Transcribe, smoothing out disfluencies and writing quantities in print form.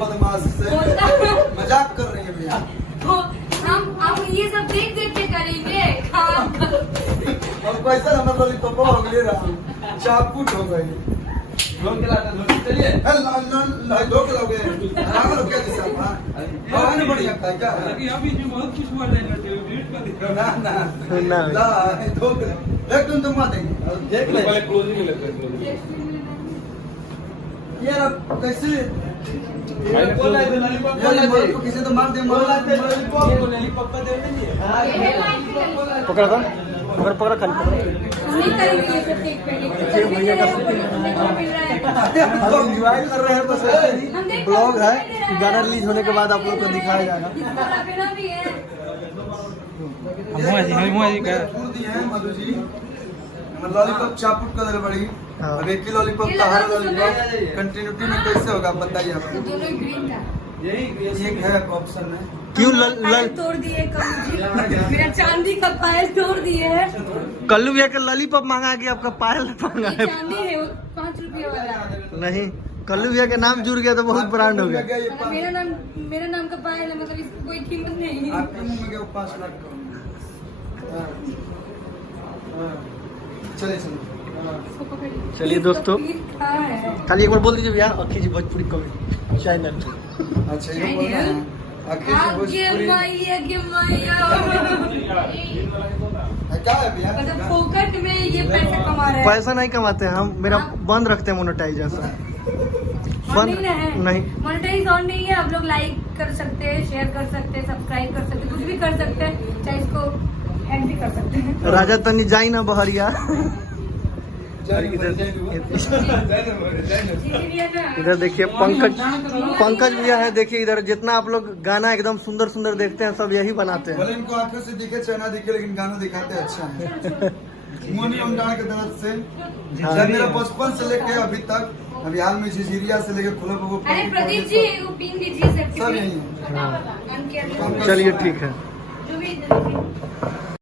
बदमाश से मजाक कर रही है भैया। तो हम ये सब देख देख के करेंगे काम। और पैसा नंबर लॉलीपॉप हो गए रहा चापूट हो गई लोग चलाता धोती चलिए दो किलो गए आराम लो क्या जैसा हां ने बढ़िया था क्या अभी इसमें बहुत कुछ हुआ नहीं वीडियो का दिख ना ना ला 2 किलो एक दिन तुम मार देंगे देख ले पहले क्लोजिंग में लगता है यार अब कैसे बोल रहा है लॉलीपॉप बोल रहा है किसी तो मार दे लॉलीपॉप का दे देंगे पकड़ा था पकड़ा खाली नहीं करेंगे ये सब देख पे भैया का हम एंजॉय कर रहे हैं बस ऐसे ही ब्लॉग है कि गाना रिलीज होने के बाद आप लोग को दिखाया जाएगा। मधु जी लॉलीपॉप चापुट का दर बड़ी अब एक ही लॉलीपॉप का हर लॉलीपॉप कंटिन्यूटी में कैसे होगा बताइए आप दोनों ग्रीन था। यही एक है ऑप्शन में क्यों पायल तोड़ दिए कल्लू जी मेरा चांदी का पायल तोड़ दिए है। कल्लू भैया का लॉलीपॉप मांगा कि आपका पायल मांगा ये है? चांदी है 5 रुपये वाला। नहीं, कल्लू भैया का नाम जुड़ गया तो बहुत ब्रांड हो गया। मतलब मेरा नाम का पायल है, मतलब इसकी कोई कीमत नहीं है। आपके मुंह में गया 5 लाख का। चलिए इसको पकड़िए। चलिए दोस्तों, कहाँ है? खाली एक बार बोल दीजिए भैया, अखी जी भोजपुरी कवि चैनल। अच्छा ये बोल रहे हैं आखिर से भोजपुरी क्या है भैया मतलब फोकट में ये पैसे कमा रहे हैं। पैसा नहीं कमाते हैं हम, मेरा बंद रखते हैं मोनेटाइजेशन। बंद नहीं, मोनेटाइज ऑन नहीं है। आप लोग लाइक कर सकते हैं, शेयर कर सकते हैं, सब्सक्राइब कर सकते हैं, कुछ भी कर सकते हैं, चाहे इसको एंड भी कर सकते हैं। राजा तनी जाई ना बहरिया। इधर देखिए पंकज भैया है, देखिए इधर जितना आप लोग गाना एकदम सुंदर सुंदर देखते हैं सब यही बनाते हैं। भले इनको आंखों से दिखे चाहे ना दिखे लेकिन गाना दिखाते अच्छा है। मोनी ओमडार के तरफ से जब मेरा बचपन से लेके अभी तक, अभी हाल में झिझिरिया से लेके खुला बगो अरे प्रदीप जी वो पिन दीजिए सब यही है। चलिए ठीक है। जो भी